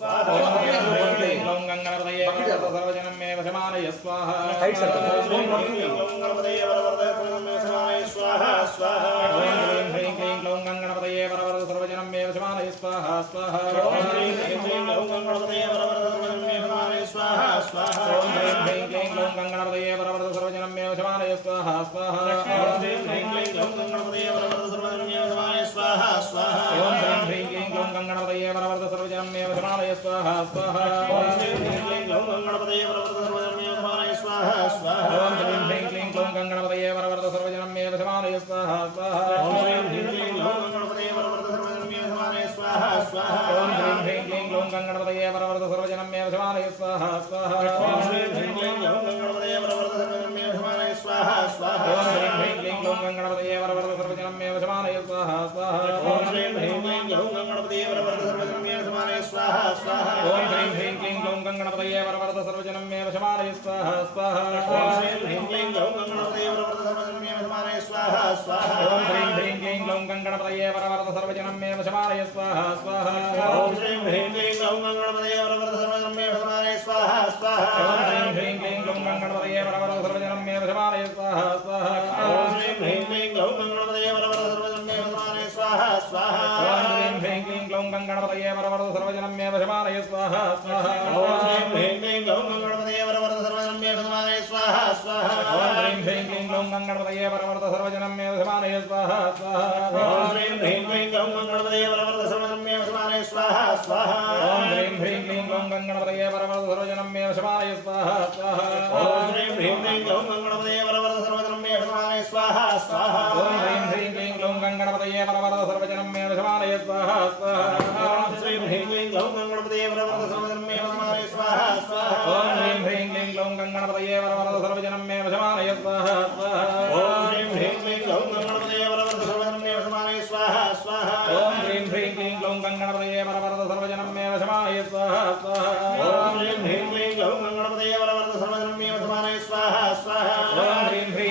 स्वाहा ओम क्लीं गणपतये वरवरद सर्वजनं मे वशमानय स्वाहा ओम क्लीं गणपतये वरवरद सर्वजनं मे वशमानय स्वाहा स्वाहा ओम क्लीं गणपतये वरवरद सर्वजनं मे वशमानय स्वाहा स्वाहा ओम क्लीं गणपतये वरवरद सर्वजनं मे वशमानय स्वाहा स्वाहा ओम क्लीं गणपतये वरवरद सर्वजनं मे वशमानय स्वाहा स्वाहा ओम क्लीं गणपतये वरवरद सर्वजनं मे वशमानय स्वाहा स्वाहा ओम क्लीं गणपतये वरवरद सर्वजनं मे वशमानय स्वाहा स्वाहा ओम क्लीं गणपतये वरवरद सर्वजनं मे वशमानय स्वाहा स्वाहा ओम क्लीं गणपतये वरवरद सर्वजनं मे वशमानय स्वाहा स्वाहा ओम क्लीं गणपतये वरवरद सर्वजनं मे वशमानय स्वाहा स्वाहा ओम क्लीं गणपतये वरवरद सर्वजनं मे वशमानय स्वाहा स्वाहा ओम क्लीं गणपतये वरवरद सर्वजनं मे वशमानय स्वाहा स्वाहा ओम क्लीं गणपतये वरवरद सर्वजनं मे वशमानय स्वाहा स्वाहा ओम क्लीं गणपतये वरवरद सर्वजनं मे वशमानय स्वाहा स्वाहा ओम क्लीं गणपतये वरवरद सर्वजनं मे वशमानय स्वाहा स्वाहा ओम क्लीं गणपतये वरवरद सर्वजनं मे वशमानय स्वाहा स्वाहा ओम क्लीं गणपतये वरवरद सर्वजनं मे वशमानय स्वाहा स्वाहा ओम क्लीं गणपतये वरवरद सर्वजनं मे वशमानय स्वाहा स्वाहा ओम क्लीं गणपतये वरवरद सर्वजनं मे वशमानय स्वाहा स्वाहा ओम क्लीं गणपतये वरवरद सर्वजनं मे वशमानय स्वाहा स्वाहा ओम क्लीं गणपतये वरवरद सर्वजनं मे वशमानय स्वाहा स्वाहा ओम क्लीं गणपतये वरवरद सर्वजनं मे वशमानय स्वाहा स्वाहा ओम क्लीं गणपतये वरवरद सर्वजनं मे वशमानय स्वाहा स्वाहा ओम क्लीं गणपतये वरवरद सर्वजनं मे वशमानय स्वाहा स्वाहा ओम क्लीं गणपतये वरवरद सर्वजनं मे वशमानय स्वाहा स्वाहा ओम क्लीं गणपतये वरवरद सर्वजनं मे वशमानय स्वाहा स्वाहा ओम क्लीं गणपतये वरवरद सर्वजनं मे वशमानय स्वाहा स्वाहा ओम क्लीं गणपतये वरवरद सर्वजनं मे वशमानय स्वाहा स्वाहा ओम क्लीं गणपतये वरवरद सर्वजनं मे वशमानय स्वाहा स्वाहा ओम क्लीं गणपतये वरवरद सर्वजनं मे वशमानय स्वाहा स्वाहा ओम क्लीं गणपतये वरवरद सर्वजनं मे वशमानय स्वाहा स्वाहा ओम क्लीं गणपतये वरवरद सर्वजनं मे वशमानय स्वाहा स्वाहा ओम क्लीं गणपतये वरवरद सर्वजनं मे वशमानय स्वाहा स्वाहा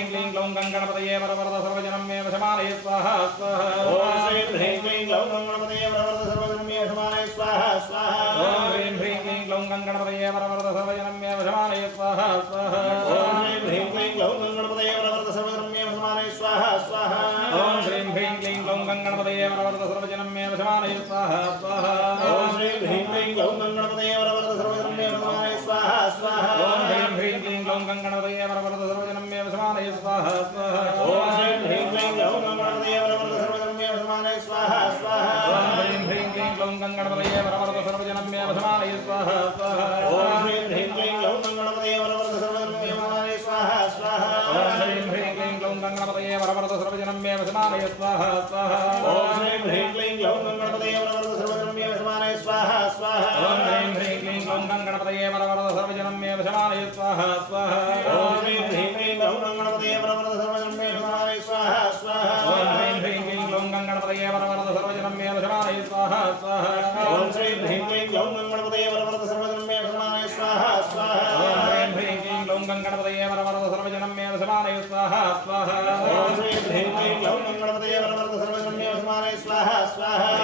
ओम क्लीं गणपतये वरवरद सर्वजनं मे वशमानय स्वाहा स्वाहा ओम क्लीं गणपतये वरवरद सर्वजनं मे वशमानय स्वाहा स्वाहा ओम क्लीं गणपतये वरवरद सर्वजनं मे वशमानय स्वाहा स्वाहा ओम क्लीं गणपतये वरवरद सर्वजनं मे वशमानय स्वाहा स्वाहा ओम क्लीं गणपतये वरवरद सर्वजनं मे वशमानय स्वाहा स्वाहा ओम क्लीं गणपतये वरवरद सर्वजनं मे वशमानय स्वाहा स्वाहा ओम क्लीं गणपतये वरवरद सर्वजनं मे वशमानय स्वाहा स्वाहा ओम क्लीं गणपतये वरवरद सर्वजनं मे वशमानय स्वाहा स्वाहा ओम क्लीं गणपतये वरवरद सर्वजनं मे वशमानय स्वाहा स्वाहा ओम क्लीं गणपतये वरवरद सर्वजनं मे वशमानय स्वाहा स्वाहा ओम क्लीं गणपतये वरवरद सर्वजनं मे वशमानय स्वाहा स्वाहा ओम क्लीं गणपतये वरवरद सर्वजनं मे वशमानय स्वाहा स्वाहा ओम क्लीं गणपतये वरवरद सर्वजनं मे वशमानय स्वाहा स्वाहा ओम क्लीं गणपतये वरवरद सर्वजनं मे वशमानय स्वाहा स्वाहा ओम क्लीं गणपतये वरवरद सर्वजनं मे वशमानय स्वाहा स्वाहा ओम क्लीं गणपतये वरवरद सर्वजनं मे वशमानय स्वाहा स्वाहा ओम क्लीं गणपतये वरवरद सर्वजनं मे वशमानय स्वाहा स्वाहा ओम क्लीं गणपतये वरवरद सर्वजनं मे वशमानय स्वाहा स्वाहा ओम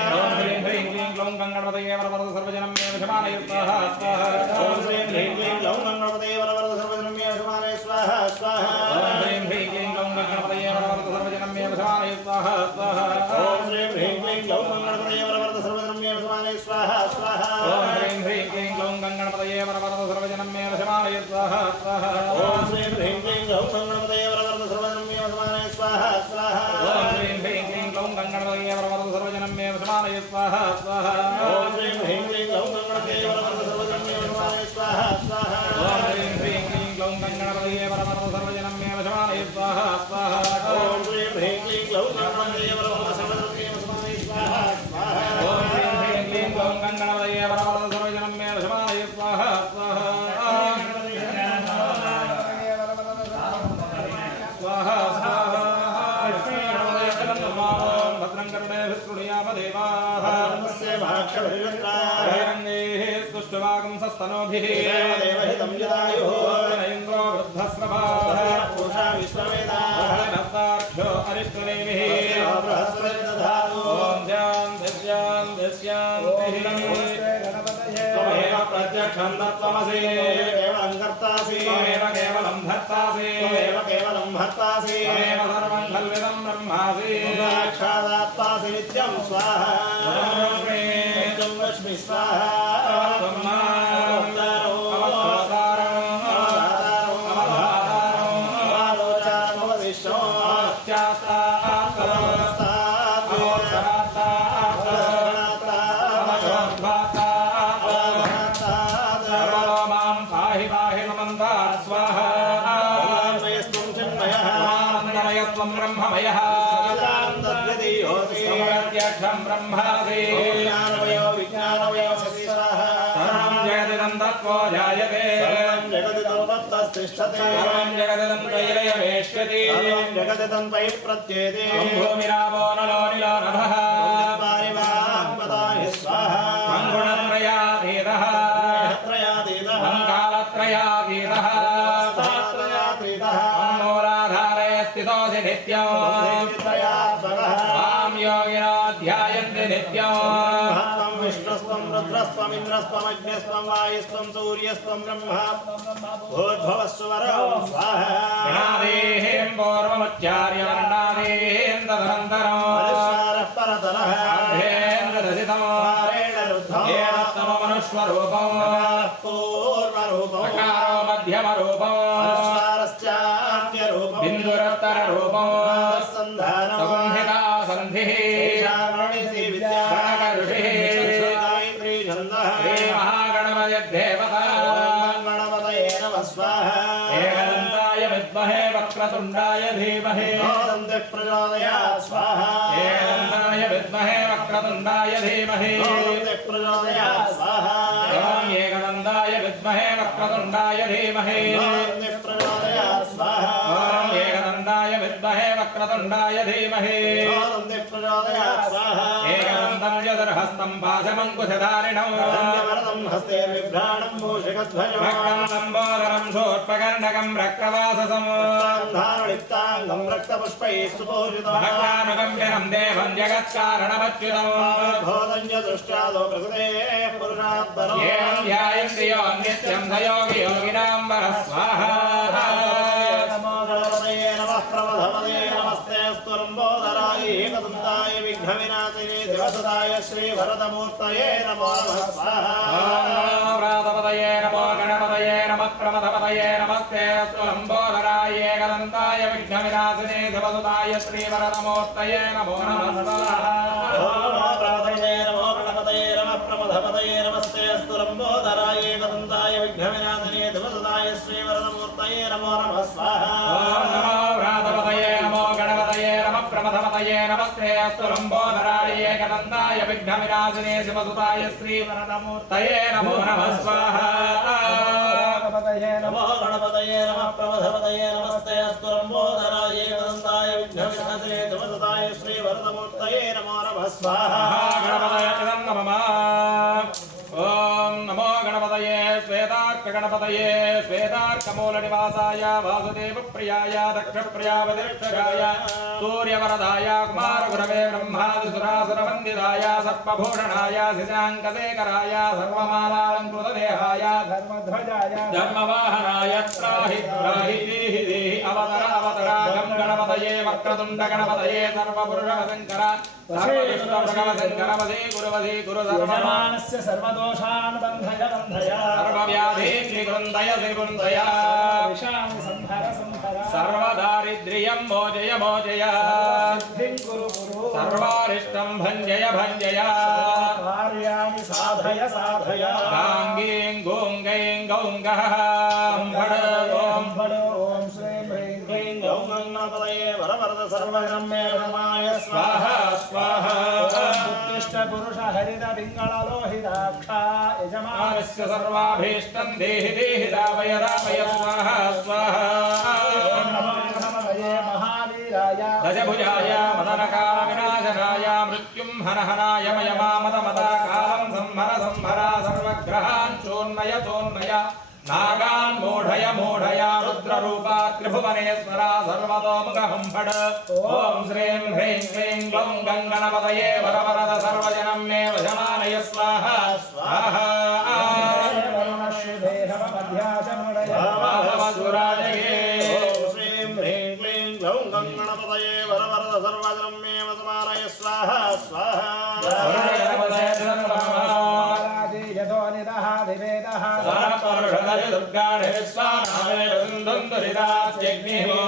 क्लीं गणपतये वरवरद सर्वजनं मे वशमानय स्वाहा स्वाहा ओम क्लीं गणपतये वरवरद सर्वजनं मे वशमानय स्वाहा स्वाहा ओम क्लीं गणपतये वरवरद सर्वजनं मे वशमानय स्वाहा स्वाहा ओम क्लीं गणपतये वरवरद सर्वजनं मे वशमानय स्वाहा स्वाहा ओम क्लीं गणपतये वरवरद सर्वजनं मे वशमानय स्वाहा स्वाहा ओम क्लीं गणपतये वरवरद सर्वजनं मे वशमानय स्वाहा स्वाहा ओम क्लीं गणपतये वरवरद सर्वजनं मे वशमानय स्वाहा स्वाहा ओम क्लीं गणपतये वरवरद सर्वजनं मे वशमानय स्वाहा स्वाहा ओम क्लीं गणपतये वरवरद सर्वजनं मे वशमानय स्वाहा स्वाहा ओम क्लीं गणपतये वरवरद सर्वजनं मे वशमानय स्वाहा स्वाहा स्वाहा स्वाहा भद्रं कर्णे विष्णुयाम देवाः तस्य भाक्षभिर्यत्रारङ्गैः स्तुष्टवागं सस्तनोभिः देवहितं यदायुः इन्द्रो वृद्धस्रभाः पुरुषा विश्ववेदाः नस्तार्क्ष्यो अरिष्टनेमिः बृहस्पतिर्दधातु ॐ ध्यान धिष्यां धिष्यान्तिः तत्त्वमसि केवलं कर्तासि त्वमेव केवलं धर्तासि त्वमेव केवलं भर्तासि त्वमेव सर्वं खल्विदं ब्रह्मासि साक्षादात्मासि नित्यं स्वाहा नित्यं लक्ष्मी स्वाहा ब्रह्ममयः समृत्यक्षं ब्रह्मासि ज्ञानमयो विज्ञानमयो स्वाहा सर्वं जगदिदं तत्त्वो जायते सर्वं जगदिदं तत्तस्तिष्ठते सर्वं जगदिदं त्वयैवेष्यति सर्वं जगदिदं त्वयि प्रत्येते भूमिरापो नलो निलो नभः पारिवाह्मदाहि स्वाहा गुणत्रयातीतः त्रयातीतः कालत्रयातीतः स्थितोऽसि नित्यं मां योगिनो ध्यायन्ति नित्यं विष्णुस्त्वं रुद्रस्त्वं इन्द्रस्त्वं अग्निस्त्वं वायुस्त्वं सूर्यस्त्वं ब्रह्मा भूर्भुवस्सुवरो स्वाहा गणादेहिं पूर्वमुच्चार्य वर्णादेहिं तदनन्तरं परिष्कारः परतरः अर्धेन्द्रदशितं हारेण रुद्धं येनोत्तममनुष्वरूपं पूर्वरूपं अकारो मध्यमरूपं बिन्दुरत्तररूपं संहिता सन्धिः महागणपतिर्देवता गणपतये नमः स्वाहा एकदन्ताय विद्महे वक्रतुण्डाय धीमहि प्रचोदयात् स्वाहा एकदन्ताय विद्महे वक्रतुण्डाय धीमहि प्रचोदयात् स्वाहा एकदन्ताय विद्महे वक्रतुण्डाय धीमहि प्रचोदयात् स्वाहा एकदन्ताय विद्महे वक्रतुण्डाय धीमहि प्रचोदयात् स्वाहा एकदन्तं यदर्हस्तं पाशमङ्कुशधारिणं वरदं हस्ते बिभ्राणं मूषकध्वजं वक्रं लम्बोदरं शूर्पकर्णकं रक्तवाससं धारणिताङ्गं रक्तपुष्पैः सुपूजितं भक्तानुगम्यनं देवं जगत्कारणमच्युतं भोदं च दृष्ट्यादो प्रकृतेः पुरुषात्परं येन ध्यायन्ति यो नित्यं स योगी योगिनां वरः स्वाहा प्रमथपदये नमस्ते स्तुलम्बोदराय एकदन्ताय विघ्नविनाशिने दिवसदाय श्रीवरदमूर्तये नमो नमः स्वाहा व्रातपदये नमो गणपतये नमः प्रमथपदये नमस्ते स्तुलम्बोदराय एकदन्ताय विघ्नविनाशिने दिवसदाय श्रीवरदमूर्तये नमो नमः स्वाहा व्रातपदये नमो गणपतये नमः प्रमथपदये नमस्ते स्तुलम्बोदराय एकदन्ताय विघ्नविनाशिने दिवसदाय श्रीवरदमूर्तये नमो नमः स्वाहा व्रातपदये नमो गणपतये नमः प्रमथपदये नमस्ते अस्तु लम्बोदराय एकदन्ताय विघ्नविनाशिने शिवसुताय श्रीवरदमूर्तये नमो नमः स्वाहा गणपतये नमो गणपतये नमः प्रमथपदये नमस्ते अस्तु लम्बोदराय एकदन्ताय विघ्नविनाशिने शिवसुताय श्रीवरदमूर्तये नमो नमः स्वाहा गणपतये नमः ओम नमो गणपतये श्वेतार्कगणपतये श्वेतार्कमूलनिवासाय वासुदेवप्रियाय दक्षप्रियावतिष्ठराय सूर्यवरदाय कुमारगुरवे ब्रह्मादिसुरासुरवन्दिताय सर्पभूषणाय शशाङ्कशेखराय सर्वमालालङ्कृतदेहाय धर्मध्वजाय धर्मवाहनाय त्राहि त्राहि देहि देहि अवतर अवतरागं गणपतये वक्रतुण्ड गणपतये सर्वपुरुषवशङ्कर सर्वविष्णुभगवशङ्कर वसे गुरुवसे गुरु सर्वमानस्य सर्वदोषान् बन्धय बन्धय सर्वव्याधीन् निकृन्दय निकृन्दय विषाणि संहर संहर सर्वदारिद्र्यं मोचय मोचय सिद्धिं कुरु कुरु सर्वारिष्टं भञ्जय भञ्जय कार्याणि साधय साधय गाङ्गीं गोङ्गैं गौङ्गः ओं श्रीं ह्रीं क्लीं गौं गणपतये वरवरद सर्वजनमे रमाय स्वाहा स्वाहा उत्तिष्ठ पुरुष हरित पिङ्गळलोहिताक्षा यजमानस्य सर्वाभीष्टं देहि देहि दापय दापय स्वाहा स्वाहा महावीराय दशभुजाय मदनकालविनाशनाय मृत्युं हनहनाय मयमामदमदा कालं संहर संहर सर्वग्रहान् चोन्मय चोन्मय नागान् मूढय मूढय रुद्ररूपा त्रिभुवनेश्वरा सर्वतोमुखहंफड ॐ श्रीं ह्रीं क्लीं ग्लौं गणपतये वरवरद सर्वजनं मे वशमानय स्वाहा स्वाहा यतो निरहादिवेदः सरपरुषदरि दुर्गाणे स्वानामे वसुन्धुरिदात्यग्निः ॐ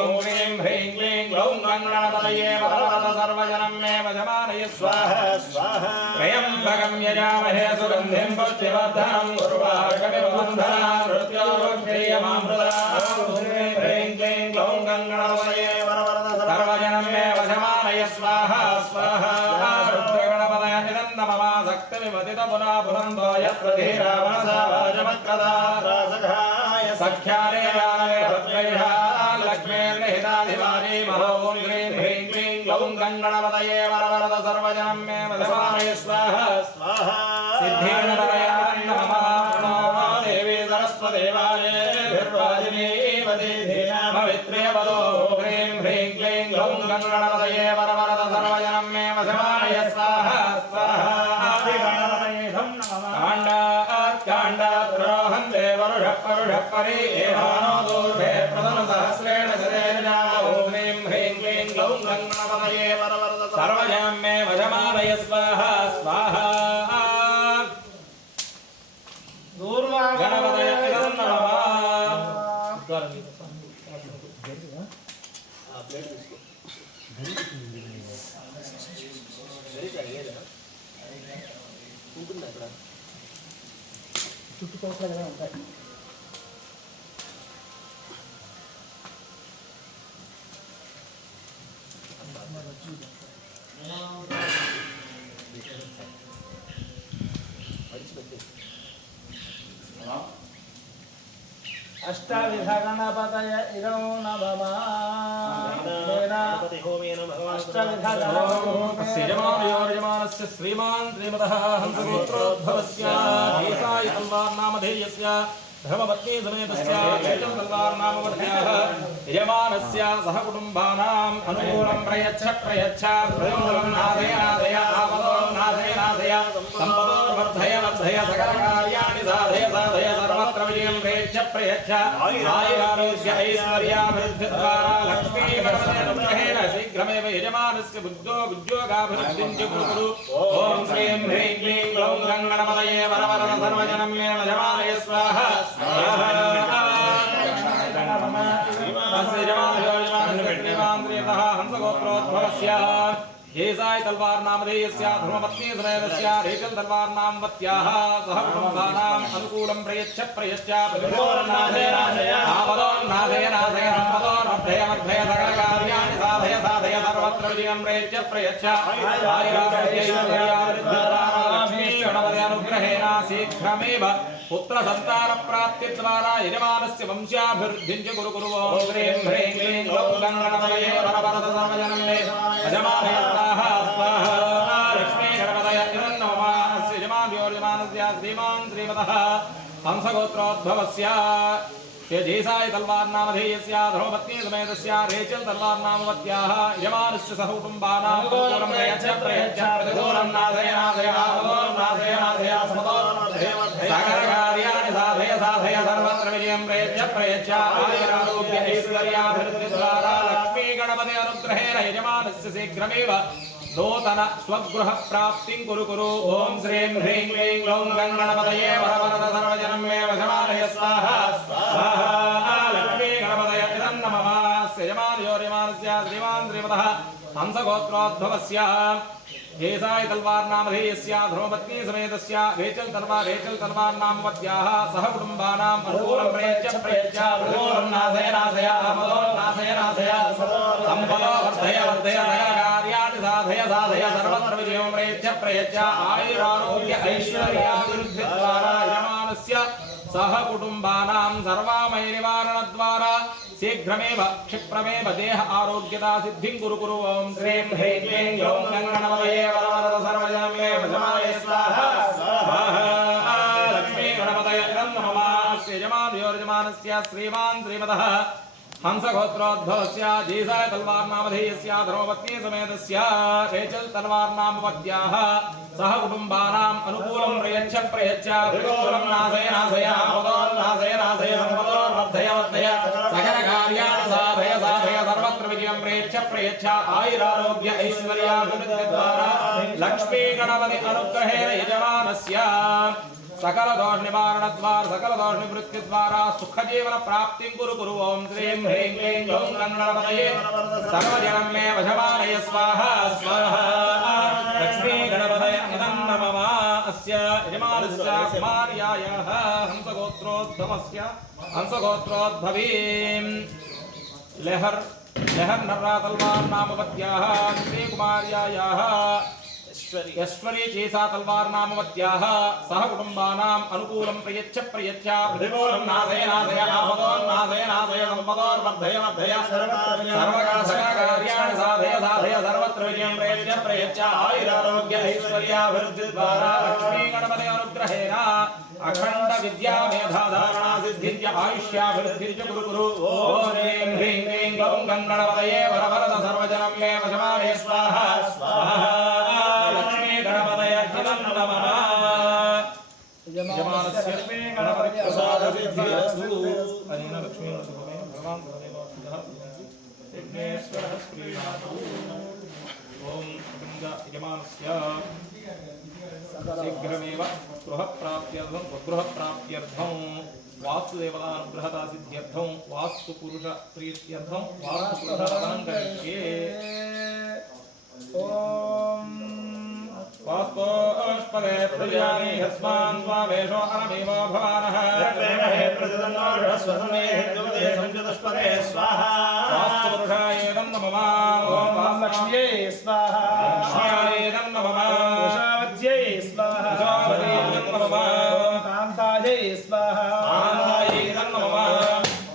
ह्रीं क्लीं ग्लौं गणपतये वरवरद सर्वजनं मे वशमानय स्वाहा स्वाहा त्र्यम्बकं यजामहे सुगन्धिं पुष्टिवर्धनं उर्वारुकमिव बन्धनान् मृत्योर्मुक्षीयमामृताम् ह्रीं क्लीं ग्लौं गणपतये वरवरद सर्वजनं मे वशमानय स्वाहा स्वाहा रुद्रगणपतय इदं नमः शक्तिमिमतित पुनः पुनन्दो यत्र धीरावनसा वाजमत्कदा रासघाय सख्याले यानवे भद्रैः लक्ष्मीर्निहिताधिवारी महो ह्रीं ह्रीं क्लीं ग्लौं गणपतये वरवरद सर्वजनं मे वशमानय स्वाहा स्वाहा सिद्धिगणपतये नमः नमो देवी सरस्वतीवाये भिर्वाजिनीवती धीनामवित्र्यवदो ह्रीं ह्रीं क्लीं ग्लौं गणपतये वरवरद सर्वजनं मे वशमानय स्वाहा स्वाहा काण्डात्रोहं देवरुषपरुषपरि एवानो दूर्भे प्रथमसहस्रेण शतेन नाम ॐ ह्रीं ह्रीं क्लीं ग्लौं गणपतये वरवरद सर्वजनं मे वशमानय स्वाहा स्वाहा गणपतये नमः చుట్టుపక్కల కదా ఉంటాయి अष्टाविध गणपतय इदो नमः यजमानस्य श्रीमान् श्रीमतः हंसगोत्रोद्भवस्य देसाय तल्वार्नामधेयस्य धर्मपत्नी समेतस्य वेदं तल्वार्नामवर्त्याः यजमानस्य सह कुटुम्बानाम् अनुकूलं प्रयच्छ प्रयच्छ नादय नादय आपदो नादय नादय सम्पदोर्वर्धय वर्धय सकलकार्याणि साधय साधय सर्वत्र विजयं प्रयच्छ प्रयच्छ आयुरारोग्य ऐश्वर्याभिवृद्धिद्वारा लक्ष्मीगणपतेन शीघ्रमेव यजमानस्य बुद्धोगाभिवृद्धिं च कुरु ॐ श्रीं ह्रीं क्लीं ग्लौं गणपतये वरवरद सर्वजनं मे वशमानय स्वाहा हंसगोत्रोद्भवस्य येसाय तल्वार्नामधेयस्य धर्मपत्नी समेतस्य रेचल तल्वार्नामवत्याः सह कुटुम्बानाम् अनुकूलं प्रयच्छ प्रयच्छ नादय नादय आपदो नादय नादय सम्पदोर्वर्धय वर्धय सकलकार्याणि साधय साधय सर्वत्र विजयं प्रयच्छ प्रयच्छ आयुरारोग्यैश्वर्याभिवृद्धिद्वारा लक्ष्मीगणपतेनुग्रहेण शीघ्रमेव पुत्रसन्तानप्राप्तिद्वारा यजमानस्य वंशाभिवृद्धिं च कुरु कुरु ॐ ह्रीं ह्रीं क्लीं ग्लौं गणपतये वरवरद सर्वजनं मे वशमानय स्वाहा स्वाहा लक्ष्मीगणपतये नमः अस्य यजमानस्य श्रीमान् श्रीमतः हंसगोत्रोद्भवस्य देसाय तल्वार्नामधेयस्य धर्मपत्नी समेतस्य रेचल तल्वार्नामवत्याः यजमानस्य सह कुटुम्बानाम् अनुकूलं प्रयच्छ प्रयच्छ प्रतिकूलं नादय नादय आपदो नादय नादय सम्पदोर्वर्धय सकलकार्याणि साधय साधय सर्वत्र विजयं प्रयच्छ प्रयच्छ आयुरारोग्य ऐश्वर्याभिवृद्धिद्वारा लक्ष्मीगणपते अनुग्रहेण यजमानस्य शीघ्रमेव नूतन स्वगृह प्राप्तिं कुरु कुरु ॐ श्रीं ह्रीं क्लीं ग्लौं गणपतये वरवरद सर्वजनं मे वशमानय स्वाहा स्वाहा लक्ष्मीगणपतये इदं नमः यजमानस्य श्रीमान् श्रीमतः हंसगोत्रोद्भवस्य येसाय तल्वार्नामधेयस्य धर्मपत्नी समेतस्य रेचल तल्वार्नामवत्याः सह कुटुम्बानाम् अनुकूलं प्रयच्छ प्रयच्छ नादय नादय आपदो नादय नादय सम्पदो वर्धय वर्धय सकलकार्याणि साधय साधय सर्वत्र विजयं प्रयच्छ प्रयच्छ आयुरारोग्य ऐश्वर्याभिवृद्धिद्वारा यजमानस्य सह कुटुम्बानां सर्वामयनिवारणद्वारा शीघ्रमेव क्षिप्रमेव देह आरोग्यता सिद्धिं कुरु कुरु ॐ श्रीं ह्रीं क्लीं ग्लौं गणपतये वरवरद सर्वजनं मे वशमानय स्वाहा स्वाहा लक्ष्मीगणपतये नमः अस्य यजमानस्य श्रीमान् श्रीमतः हंसगोत्रोद्भवस्य देसाय तल्वार्नामधेयस्य धर्मपत्नी समेतस्य रेचल तल्वार्नामवत्याः सह कुटुम्बानाम् अनुकूलं प्रयच्छ प्रयच्छ प्रतिकूलं नादय नादय आपदो नादय नादय सम्पदोर्वर्धय वर्धय सकलकार्याणि साधय साधय सर्वत्र विजयं प्रयच्छ प्रयच्छ आयुरारोग्य ऐश्वर्याभिवृद्धिद्वारा लक्ष्मीगणपति अनुग्रहेण यजमानस्य सकल दोष निवारण द्वार सकल दोष निवृत्ति द्वारा सुख जीवन प्राप्ति कुरु कुरु ओम श्रीं ह्रीं क्लीं ग्लौं गणपतये सर्वजनं मे वशमानय स्वाहा स्वाहा लक्ष्मी गणपतये इदं नमः अस्य यजमानस्य कुमार्यायाः हंसगोत्रोद्भवस्य हंसगोत्रोद्भवीं लहर नर्रा तलवार नामवत्याः श्री कुमार्यायाः यश्वरी चेसा तलवार नामवत्याः सह कुटुंबानां अनुकूलं प्रयच्छ प्रतिकूलं नादय आपदोन्नादय संपदोर्वर्धय सर्वकार्याणि साधय सर्वत्र विजयं प्रयच्छ आयुरारोग्य ऐश्वर्याभिवृद्धि द्वारा लक्ष्मी गणपति अनुग्रहेण अखंड विद्या मेधा धारणा सिद्धिर्य आयुष्याभिवृद्धिर्च कुरु कुरु ओम ह्रीं ह्रीं क्लीं ग्लौं गणपतये वरवरद सर्वजनं मे वशमानय स्वाहा स्वाहा लक्ष्मी गणपतये इदं नमः यजमानस्य गणपति प्रसाद सिद्धिरस्तु अनेन लक्ष्मी भगवान् भगवान् विघ्नेश्वरः श्रीनाथो ओम यजमानस्य शीघ्रमेव गृहप्राप्त्यर्थं वास्तुदेवतानुग्रहता सिद्ध्यर्थं वास्तुपुरुष प्रीत्यर्थं वास्तुप्रसादनं करिष्ये ओम वास्तोष्पदे प्रजानि हस्मान् स्वावेशो अनमेव भवानः रक्वेणहे प्रजदन्नो बृहस्पतिमे हिन्दुपदे संयुतस्पदे स्वाहा वास्तुपुरुषाय नमः ओम लक्ष्म्यै स्वाहा लक्ष्म्याय नमः वृषावत्यै स्वाहा वृषावत्यै नमः कान्तायै स्वाहा कान्तायै नमः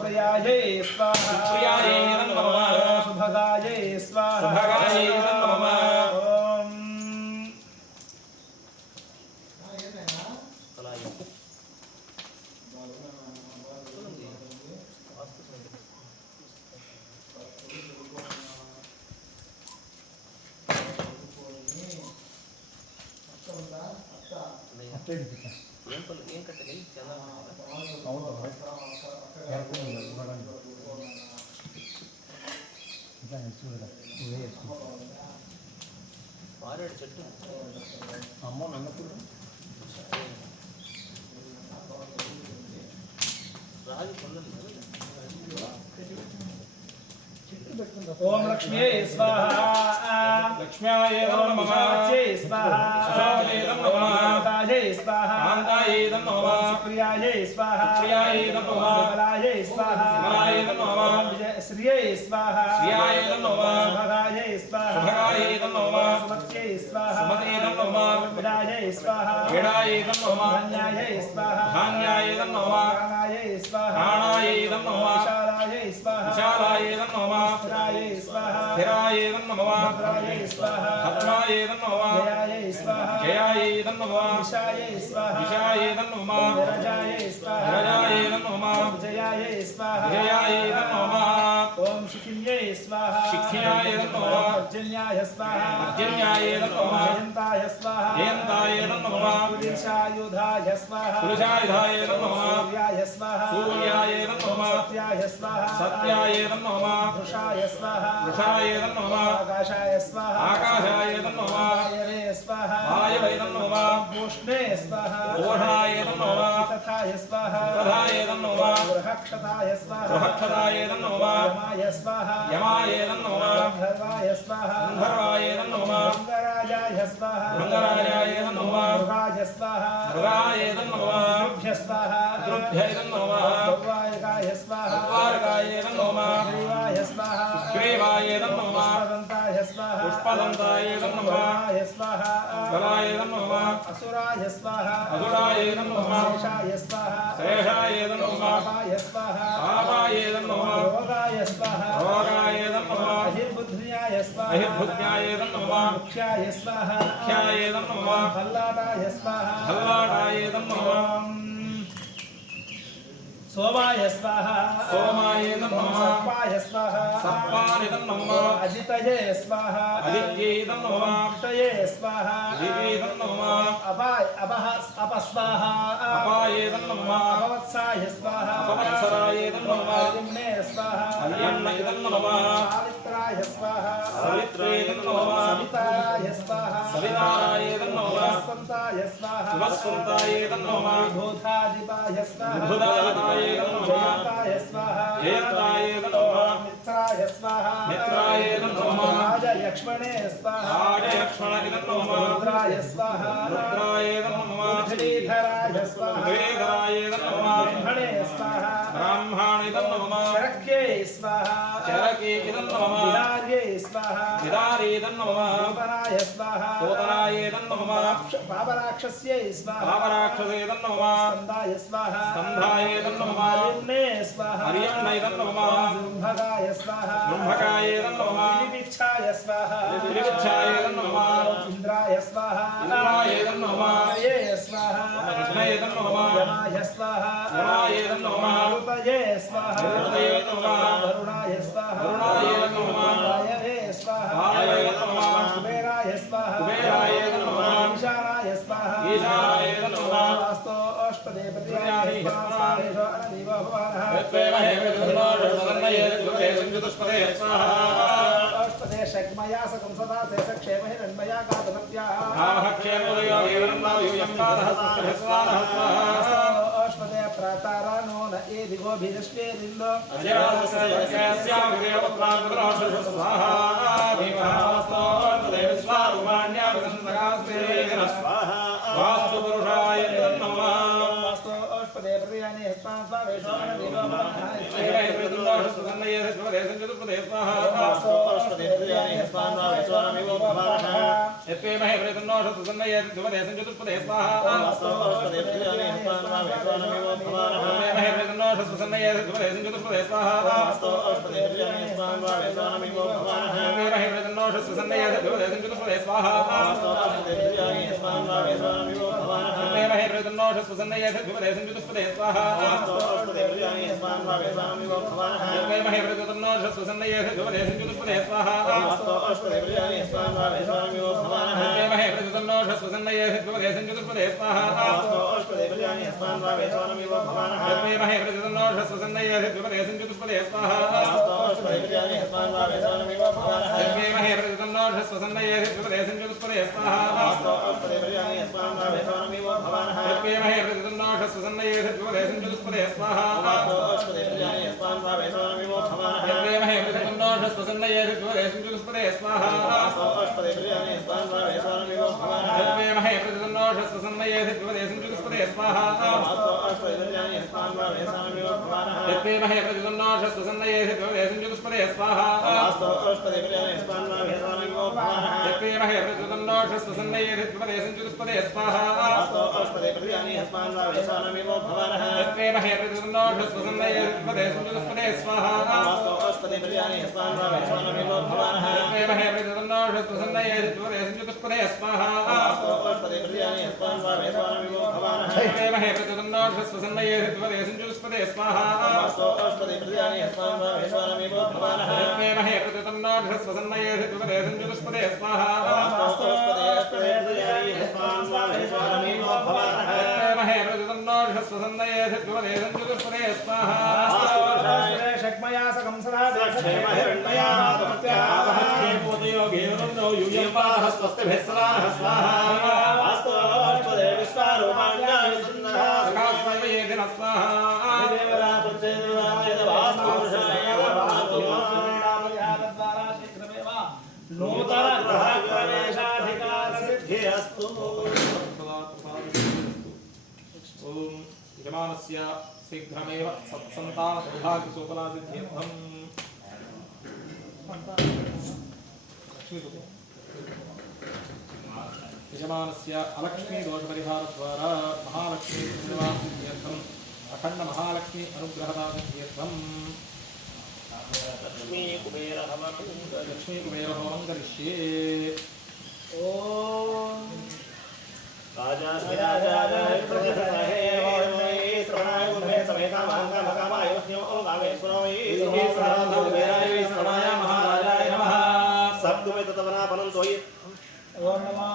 प्रियायै स्वाहा प्रियायै नमः सुभगायै स्वाहा सुभगायै नमः ओम लक्ष्मी स्वाहा लक्ष्म्याय नमः स्वाहा शाये नमः कान्ताये स्वाहा कान्ताये नमः प्रियाये स्वाहा प्रियाये नमः कमलाये स्वाहा कमलाये नमः श्रिये स्वाहा श्रियाय नमः सुभगाये स्वाहा सुभगाये नमः सुमत्ये स्वाहा सुमते नमः विडाये स्वाहा विडाये नमः धान्याये स्वाहा धान्याय नमः प्राणाये स्वाहा प्राणाये नमः विशालाये स्वाहा विशालाय नमः स्थिराये स्वाहा स्थिराय नमः भद्राये स्वाहा भद्राय नमः जयाये स्वाहा जयाय नमः विशाये स्वाहा विशाय नमः विरजाये स्वाहा विरजाय नमः विजयाये स्वाहा विजयाय नमः ओम शिखिन्ये स्वाहा शिखिन्याय नमः पर्जन्याय स्वाहा पर्जन्याय नमः जयन्ताय स्वाहा जयन्ताय नमः पुरुषायुधाय स्वाहा पुरुषायुधाय नमः सूर्याय स्वाहा सूर्याय नमः सत्याय स्वाहा सत्याय नमः वृषाय स्वाहा वृषाय नमः आकाशाय स्वाहा आकाशाय नमः वायवे स्वाहा वायवे नमः भूष्णे स्वाहा भूषणाय नमः तथाय स्वाहा तथाय नमः बृहक्षताय स्वाहा बृहक्षताय नमः यमाय स्वाहा यमाय नमः गन्धर्वाय स्वाहा गन्धर्वाय नमः गंगराजाय स्वाहा गंगराजाय नमः मृगाय स्वाहा मृगाय नमः ऋभ्य स्वाहा ऋभ्य नमः गौवायकाय स्वाहा गौवायकाय नमः ग्रीवाय स्वाहा ग्रीवाय नमः पुष्पदन्ताय स्वाहा पुष्पदन्ताय नमः स्वाहा गलाय नमः असुराय स्वाहा असुराय नमः शेषाय स्वाहा शेषाय नमः पापाय स्वाहा पापाय नमः रोगाय स्वाहा रोगाय नमः अहिर्बुद्ध्याय स्वाहा अहिर्बुद्ध्याय नमः मुख्याय स्वाहा मुख्याय नमः भल्लाटाय स्वाहा भल्लाटाय नमः सोमाय स्वाहा सोमाय नमः सर्पाय स्वाहा सर्पाय नमः अजितये स्वाहा अजित्ये नमः अक्षये स्वाहा अजिते नमः अपस्वाहा अपाय नमः अपवत्साय स्वाहा अपवत्सराय नमः अलिम्ने स्वाहा अलिम्ने नमः सावित्राय स्वाहा सावित्रे नमः सविताराय स्वाहा सविताराय नमः वसन्ताय स्वाहा सुभस्वन्ताये तन्नमः भूतादिपाय स्वाहा भूतादिपाय तन्नमः जयताय स्वाहा जयताय तन्नमः मित्राय स्वाहा मित्राय तन्नमः राजलक्ष्मणे स्वाहा राजलक्ष्मणाय तन्नमः रुद्राय स्वाहा रुद्राय तन्नमः श्रीधराय स्वाहा श्रीधराय तन्नमः ब्रह्मणे स्वाहा ब्रह्माणे तन्नमः शरक्ये स्वाहा चरके तन्नमः विदार्ये स्वाहा विदारे तन्नमः पूतनाय स्वाहा पूतनाय तन्नमः पापराक्षस्यै स्वाहा पापराक्षसे तन्नमः स्कन्दाय स्वाहा स्कन्धाय तन्नमः हरिम्ने स्वाहा हरियम्नै तन्नमः ब्रह्मगाय स्वाहा ब्रह्मकाय तन्नमः विविच्छाय स्वाहा विविच्छाय तन्नमः इंद्राय स्वाहा इंद्राय तन्नमः ये स्वाहा कृष्णाय तन्नमः यमाय स्वाहा यमाय तन्नमः ऋतये स्वाहा ऋतये नमः वरुणाय स्वाहा वरुणाय नमः वायवे स्वाहा वायवे नमः कुबेराय स्वाहा कुबेराय नमः ईशानाय स्वाहा ईशानाय नमः वास्तो अष्टदे प्रतियानि स्वाहा अनदिव भवानः यत्त्वेमहे विदुर्नोर्षसन्नये ऋग्वेदे संयुतस्पदे स्वाहा अष्टदे शक्मया सकं सदा से सक्षेम हिरण्मया गातमत्याः नामः क्षेमोदयो वीरन्नायुयस्मानः स्वस्तिभिस्वानः स्वाहा अष्टदे प्रातारानो न एदिगोभिदश्वेरिन्दो अजरासस्यस्याग्रेव प्रान्तराशस्य स्वाहा भीमहास्तोर्तदे विश्वारुमाण्याभिसन्दकास्तेन स्वाहा वास्तुपुरुषाय नमः वास्तो अष्टदे प्रतियानि हस्तान् स्वावेशोन देवमनः एवै प्रदुन्दोषसन्नये ऋग्वेदे संयुतस्पदे स्वाहा वास्तो अष्टदे प्रतियानि हस्तान् स्वावेशोन देवमनः यत्त्वेमहे प्रदुन्दोषसन्नये ऋग्वेदे संयुतस्पदे स्वाहा वास्तो अष्टदे प्रतियानि हस्तान् स्वावेशोन देवमनः यत्त्वेमहे प्रदुन्दोषसन्नये ऋग्वेदे संयुतस्पदे स्वाहा वास्तो अष्टदे प्रतियानि हस्तान् स्वावेशोन देवमनः यत्त्वेमहे प्रदुन्दोषसन्नये ऋग्वेदे संयुतस्पदे स्वाहा वास्तो अष्टदे प्रतियानि हस्तान् स्वावेशोन देवमनः यत्त्वेमहे प्रदुन्दोषसन्नये ऋग्वेदे संयुतस्पदे स्वाहा वास्तो अष्टदे प्रतियानि हस्तान् स्वावेशोन देवमनः यत्त्वेमहे प्रदुन्दोषसन्नये ऋग्वेदे संयुतस्पदे स्वाहा वास्तो अष्टदे प्रतियानि हस्तान् स्वावेशोन देवमनः यत्त्वेमहे प्रदुन्दोषसन्नये ऋग्वेदे संयुतस्पदे स्वाहा वास्तो अष्टदे प्रतियानि हस्तान् स्वावेशोन देवमनः यत्त्वेमहे प्रदुन्दोषसन्नये ऋग्वेदे संयुतस्पदे स्वाहा वास्तो अष्टदे प्रतियानि हस्तान् स्वावेशोन देवमनः यत्त्वेमहे प्रदुन्दोषसन्नये ऋग्वेदे संयुतस्पदे स्वाहा वास्तो अष्टदे प्रतियानि हस्तान् स्वावेशोन देवमनः यत्त्वेमहे प्रदुन्दोषसन्नये ऋग्वेदे संयुतस्पदे स्वाहा वास्तो अष्टदे प्रतियानि हस्तान् स्वावेशोन देवमनः यत्त्वेमहे प्रदुन्दोषसन्नये ऋग्वेदे संयुतस्पदे स्वाहा वास्तो अष्टदे प्रतियानि हस्तान् स्वावेशोन देवमनः यत्त्वेमहे प्रदुन्दोषसन्नये ऋग्वेदे संयुतस्पदे स्वाहा वास्तो अष्टदे प्रतियानि हस्तान् स्वावेशोन देवमनः यत्त्वेमहे प्रदुन्दोषसन्नये ऋग्वेदे संयुतस्पदे स्वाहा वास्तो अष्टदे प्रतियानि हस्तान् स्वावेशोन देवमनः यत्त्वेमहे प्रदुन्दोषसन्नये ऋग्वेदे संयुतस्पदे स्वाहा वास्तो अष्टदे प्रतियानि हस्तान् स्वावेशोन देवमनः यत्त्वेमहे प्रदुन्दोषसन्नये ऋग्वेदे संयुतस्पदे स्वाहा वास्तो अष्टदे प्रतियानि हस्तान् स्वावेशोन देवमनः यत्त्वेमहे प्रदुन्दोषसन्नये ऋग्वेदे संयुतस्पदे स्वाहा वास्तो अष्टदे प्रतियानि हस्तान् स्वावेशोन देवमनः यत्त्वेमहे प्रदुन्दोषसन्नये ऋग्वेदे संयुतस्पदे स्वाहा वास्तो अष्टदे प्रतियानि हस्तान् स्वावेशोन देवमनः यत्त्वेमहे प्रदुन्दोषसन्नये ऋग्वेदे संयुतस्पदे स्वाहा वास्तो अष्टदे प्रतियानि हस्तान् स्वावेशोन देवमनः यत्त्वेमहे प्रदुन्दोषसन्नये ऋग्वेदे संयुतस्पदे स्वाहा शक्मया सकं सदा क्षेम हिरण्मया गातमत्याः वास्तो अष्टदे विश्वारूपाण्याय सुन्दरः देवरा पुत्रदेवाय वास्तो पुरुषाय वास्तो नामयाद्वारा शीघ्रमेव नूतन ग्रह प्रवेशाधिकार सिद्धिरस्तु ओम यजमानस्य शीघ्रमेव सत्सन्तान सौभाग्यसोपना सिद्ध्यर्थम् यजमानस्य अलक्ष्मी दोषपरिहारद्वारा महालक्ष्मी सिद्धिर्वासिद्ध्यर्थम् अखण्ड महालक्ष्मी अनुग्रहदा सिद्ध्यर्थम् लक्ष्मी कुबेर लक्ष्मी कुबेर होमं करिष्ये ओम राजाधिराजाय प्रजसहे वै श्रवणाय गुरुवे समेता महाकामकामाय वह्न्यो गावेश्वराय ईश्वराय श्रवणाय महाराजाय नमः सब्दुमे ततवनापनन्तो हि ओम नमः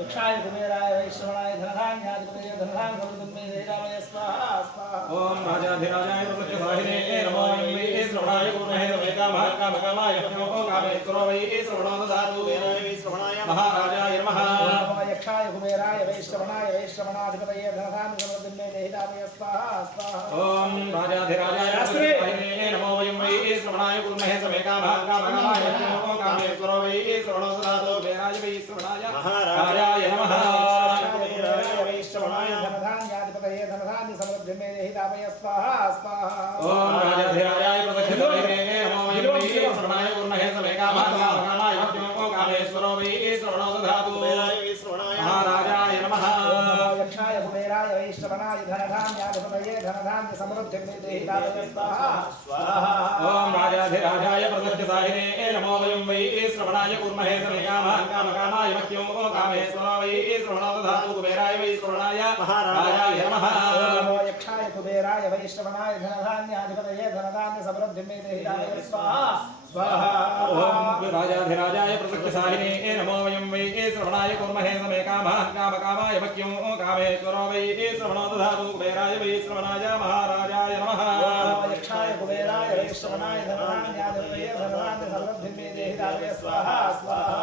यक्षाय कुबेराय वैश्रवणाय धनधान्याधिपतये धनधान समृद्धं देवाय स्वाहा स्वाहा ओम राजाधिराजाय प्रसत्यसाहिने नमो वै श्रवणाय गुरुवे समेता महाकामकामाय वह्न्यो गावेश्वराय वै श्रवणाय वेनाय श्रवणाय महाराजाय नमः ओम यक्षाय कुबेराय कुबेराय वैश्रवणाय वैश्रवणाधिपतये धनधान्य समृद्धिं मे देहि दामय स्वाहा स्वाहा ओम राजाधिराजाय नमो वयं वै श्रवणाय कुर्महे समे कामाय कामकामाय कामेश्वरो वै श्रवणो ददातु कुबेराय वै श्रवणाय महाराजाय नमः वैश्रवणाय धनधान्याधिपतये धनधान्य समृद्धिं मे देहि दामय स्वाहा स्वाहा ओम राजाधिराजाय प्रदक्षिणे नमो वयं वै श्रवणाय कुर्महे समे कामाय कामकामाय कामेश्वरो वै श्रवणो ददातु कुबेराय वै श्रवणाय महाराजाय नमः यक्षाय कुबेराय वैश्रवणाय धनधान्याधिपतये धनधान्य समृद्धिं मे देहि दामय स्वाहा स्वाहा ओम राजाधिराजाय प्रदक्षिणे नमो वयं वै श्रवणाय कुर्महे समे कामाय कामकामाय कामेश्वरो वै श्रवणो ददातु कुबेराय वै श्रवणाय महाराजाय नमः यक्षाय कुबेराय वैश्रवणाय धनधान्याधिपतये धनधान्य समृद्धिं मे देहि दामय स्वाहा स्वाहा ओम राजाधिराजाय प्रदक्षिणे नमो वयं वै श्रवणाय कुर्महे समे कामाय कामकामाय कामेश्वरो वै श्रवणो ददातु कुबेराय वै श्रवणाय महाराजाय नमः यक्षाय कुबेराय वैश्रवणाय धनधान्याधिपतये धनधान्य समृद्धिं मे देहि दामय स्वाहा स्वाहा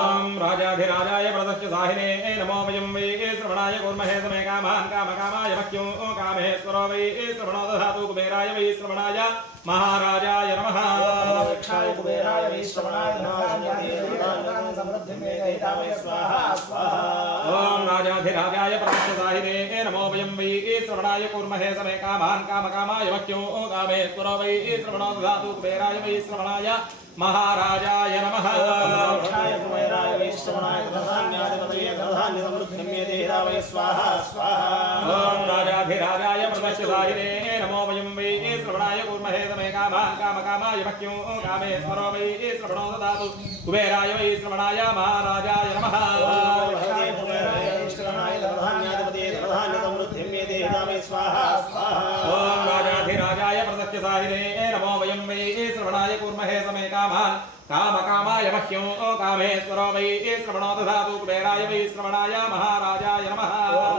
ओम राजाधिराजाय प्रदक्षिणे नमो वयं वै श्रवणाय कुर्महे समे कामाय कामकामाय कामेश्वरो वै श्रवणो ददातु कुबेराय वै श्रवणाय महाराजाय नमः यक्षाय कुबेराय वैश्रवणाय धनधान्याधिपतये समृद्धिं मे देहि दामय स्वाहा स्वाहा ओम राजाधिराजाय प्रदक्षिणे नमो वयं वै श्रवणाय कुर्महे समे कामाय कामकामाय कामेश्वरो वै श्रवणो ददातु कुबेराय वै श्रवणाय महाराजाय नमः यक्षाय कुबेराय वैश्रवणाय धनधान्याधिपतये धनधान्य समृद्धिं मे देहि दामय स्वाहा स्वाहा ओम राजाधिराजाय प्रदक्षिणे नमो वयं वै श्रवणाय कुर्महे समे कामाय कामकामाय कामेश्वरो वै श्रवणो ददातु कुबेराय वै श्रवणाय महाराजाय नमः यक्षाय कुबेराय वैश्रवणाय धनधान्याधिपतये धनधान्य समृद्धिं मे देहि दामय स्वाहा स्वाहा ओम राजाधिराजाय प्रदक्षिणे नमो वयं वै श्रवणाय कुर्महे समे कामाय कामकामाय कामेश्वरो वै श्रवणो ददातु कुबेराय वै श्रवणाय महाराजाय नमः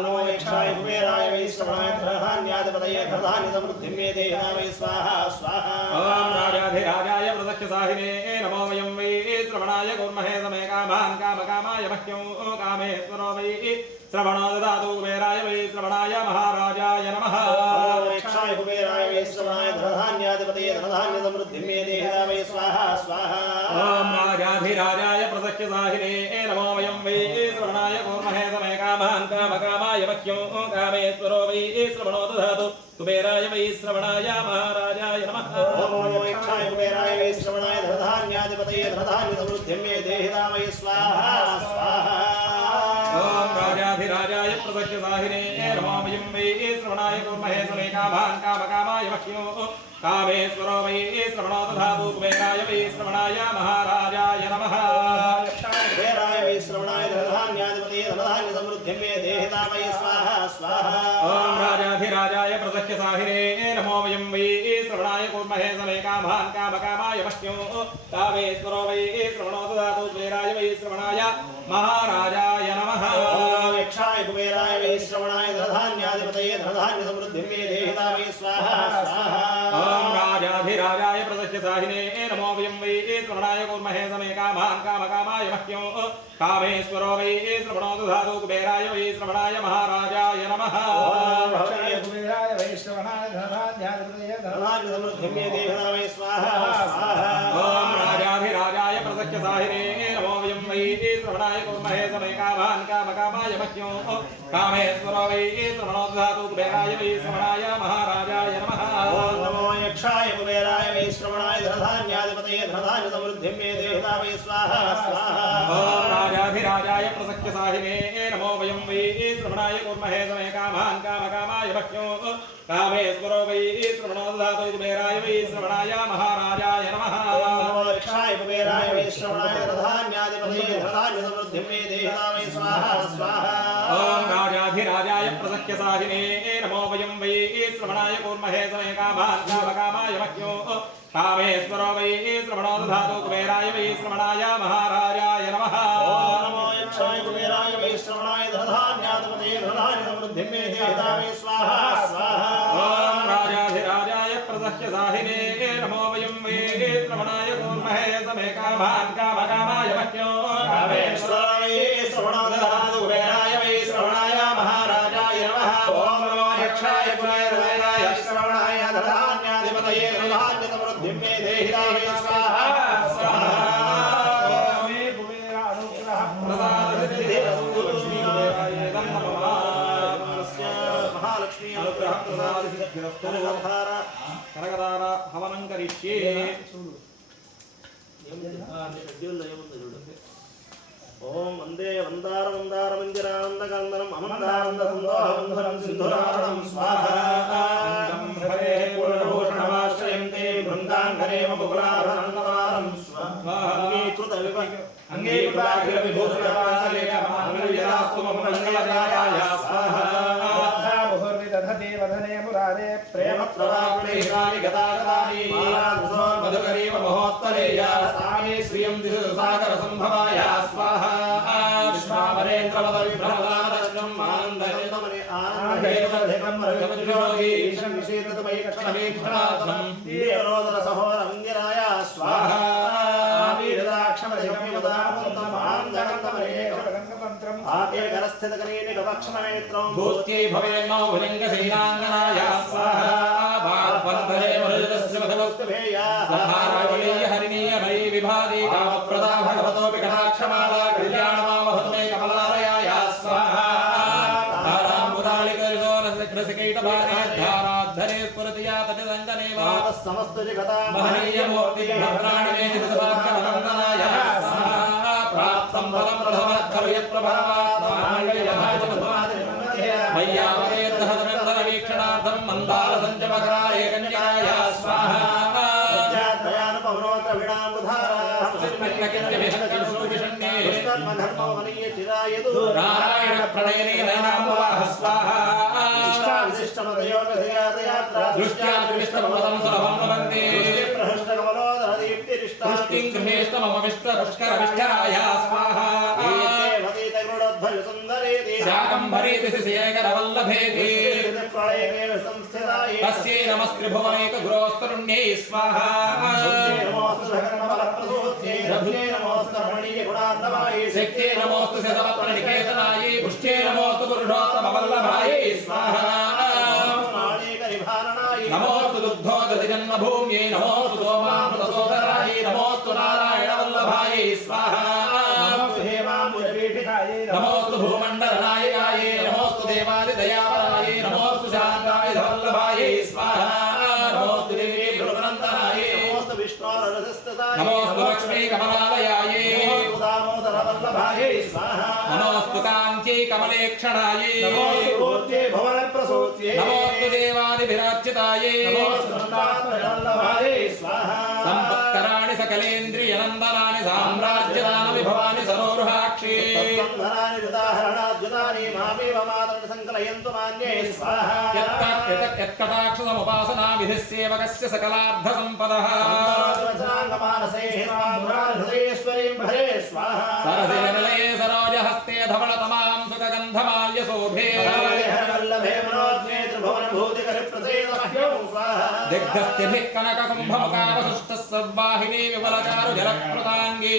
नमो यक्षाय कुबेराय वैश्रवणाय धनधान्याधिपतये धनधान्य समृद्धिं मे देहि दामय स्वाहा स्वाहा ओम राजाधिराजाय प्रदक्षिणे नमो वयं वै श्रवणाय कुर्महे समे कामाय कामकामाय कामेश्वरो वै श्रवणो ददातु कुबेराय वै श्रवणाय महाराजाय नमः यक्षाय कुबेराय वैश्रवणाय धनधान्याधिपतये धनधान्य समृद्धिं मे देहि दामय स्वाहा स्वाहा ओम राजाधिराजाय प्रदक्षिणे नमो वयं वै श्रवणाय कुर्महे समे कामाय कामकामाय कामेश्वरो वै श्रवणो ददातु कुबेराय वै श्रवणाय महाराजाय नमः नमो यक्षाय कुबेराय वैश्रवणाय धनधान्याधिपतये धनधान्य समृद्धिं मे देहि दामय स्वाहा स्वाहा ओम राजाधिराजाय प्रदक्षिणे नमो वयं वै श्रवणाय कुर्महे समे कामाय कामकामाय कामेश्वरो वै श्रवणो ददातु कुबेराय वै श्रवणाय महाराजाय नमः कुबेराय वैश्रवणाय धनधान्याधिपतये धनधान्य समृद्धिं मे देहि दामय स्वाहा स्वाहा ओम राजाधिराजाय प्रदक्षिणे नमो वयं वै श्रवणाय कुर्महे समे कामाय कामकामाय कामेश्वरो वै श्रवणो ददातु कुबेराय वै श्रवणाय महाराजाय नमः यक्षाय कुबेराय वैश्रवणाय धनधान्याधिपतये धनधान्य समृद्धिं मे देहि दामय स्वाहा स्वाहा ओम राजाधिराजाय प्रदक्षिणे नमो वयं वै श्रवणाय कुर्महे समे कामाय कामकामाय कामेश्वरो वै श्रवणो ददातु कुबेराय वै श्रवणाय महाराजाय नमः यक्षाय कुबेराय वैश्रवणाय धनधान्याधिपतये धनधान्य समृद्धिं मे देहि दामय स्वाहा स्वाहा ओम राजाधिराजाय प्रदक्षिणे नमो वयं वै श्रवणाय कुर्महे समे कामाय कामकामाय कामेश्वरो वै श्रवणो ददातु कुबेराय वै श्रवणाय महाराजाय नमः नमो यक्षाय कुबेराय वैश्रवणाय धनधान्याधिपतये धनधान्य समृद्धिं मे देहि दामय स्वाहा स्वाहा ओम राजाधिराजाय प्रदक्षिणे नमो वयं वै श्रवणाय कुर्महे समे कामाय कामकामाय कामेश्वरो वै श्रवणो ददातु कुबेराय वै श्रवणाय महाराजाय नमः नमो यक्षाय कुबेराय वैश्रवणाय धनधान्याधिपतये धनधान्य समृद्धिं मे देहि दामय स्वाहा स्वाहा ओम राजाधिराजाय प्रदक्षिणे नमो वयं वै श्रवणाय कुर्महे समे कामाय कामकामाय कामेश्वरो वै श्रवणो ददातु कुबेराय वै श्रवणाय महाराजाय नमः नमो यक्षाय कुबेराय वैश्रवणाय धनधान्याधिपतये धनधान्य समृद्धिं मे देहि दामय स्वाहा स्वाहा ओम राजाधिराजाय प्रदक्षिणे नमो वयं वै श्रवणाय कुर्महे समे कामाय कामकामाय कामेश्वरो वै श्रवणो ददातु कुबेराय वै यक्षाय पुनर्वैराय श्रवणाय धनान्याधिपतये धनान्य समृद्धिं मे देहि देहि स्वाहा स्वाहा मे कुबेर अनुग्रह प्रसादसिद्धिरस्तु महालक्ष्मी अनुग्रह प्रसादसिद्धिरस्तु కనకదార హవనం కరిష్యే ఓం వందే వందార మందార మందిరానందకందనం అమందానంద సందోహంధరం సింధురారణం స్వాహాం హరే పూర్ణభూషణమాశ్రయంతే బృందాంగరే మముకులాభరణారం స్వాహాంగీకృత అంగీకృతాఖిల విభూషణాలేన మంగళయాస్తు మమ మంగళయాయ స్వాహా దధతే వదనే మురారే ప్రేమ ప్రవాహేహాని గతాగతాని మధుకరీవ మహోత్తరేయ సామే శ్రియం దిశసాగర సంభవాయ స్వాహా విశ్వామరేంద్రమద విభ్రమదానదం ఆనందయేతమనే ఆనందయేతమధికం మరుగమజ్యోగి ఈశం విశేషతమై కక్షమేక్షణార్థం దీరోదర సహోరంగిరాయ స్వాహా వీరదాక్షమధికమిమదామంతం ఆనందకంతమనే మంత్రం ఆకే గరస్థితకనేని గవక్షమనేత్రం భూత్యై భవేన్నో భుజంగశైలాంగనాయ స్వాహా భాగవంతరే మరుజతస్య మధవస్తు సహారావళీయ హరిణీయ మై విభాది కామప్రదా భగవతోపి కటాక్షమాలా కళ్యాణమావహతు మే కమలాలయాయ స్వాహా ధారాధరే స్ఫురతి యాతటి సంగనేవా సమస్త జగతా మహనీయ మూర్తి భద్రాణి మే జితవాక్యవందనాయ స్వాహా ప్రాప్తం ఫలం ప్రథమర్థం యత్ప్రభావాత్ మయ్యావరేర్దహదనందన వీక్షణార్థం మందార సంజమకరాయ కన్యకాయ స్వాహా నారాయణ ప్రణయనే నయనాంబవాహ స్వాహా దృష్ట్యా విష్ణుపదం సులభం లభంతే దృష్టిం గృహేష్ట మమ విష్ణ పుష్కర విష్కరాయ స్వాహా శాకంభరీతి శిశేకరవల్లభేతి తస్యై నమస్త్రిభువనైక గురోస్తరుణ్యై స్వాహా శక్తే నమోస్తు శతవత్రనికేతనాయై పుష్ట్యై నమోస్తు పురుషోత్తమవల్లభాయై స్వాహా నమోస్తు దుగ్ధోదతి జన్మభూమ్యై నమోస్తు సోమామృతసోదరాయై నమోస్తు నారాయణవల్లభాయై స్వాహా నమోస్తు భూమండలనాయకాయై నమోస్తు దేవాదిదయాపరాయై నమోస్తు శాంతాయుధవల్లభాయై స్వాహా నమోస్తు దేవీ భృగనందనాయై నమోస్తు విష్ణోరరసస్తదాయై నమోస్తు లక్ష్మీ కమలాలయాయై దామోదరవల్లభాయై స్వాహా నమోస్తు కాంచై కమలేక్షణాయై నమోస్తు పూజ్యే భువనప్రసూత్యై నమోస్తు దేవాదిభిరార్చితాయై నమోస్తు వల్లభాయై స్వాహా సంపత్కరాణి సకలేంద్రియనందనాని సామ్రాజ్యదాన విభవాని సరోరుహాక్షి సంధనాని ఉదాహరణాద్యుతాని మామేవ మాతరం సంకలయంతు మాన్యే స్వాహా యత్కటాక్షసముపాసనా విధిः సేవకస్య సకలార్థ సంపదః హృదయేశ్వరీం భరే స్వాహా సరసిరనిలయే సరోజహస్తే ధవళతమాం సుఖగంధమాల్య శోభే వల్లభే మనోజ్ఞే త్రిభువన భూతికరి ప్రసేదమహ్యం స్వాహా దిగ్ధస్థిభిः కనకకుంభముఖావసుష్టः సర్వాహినీ విమలచారు జలప్రదాంగీ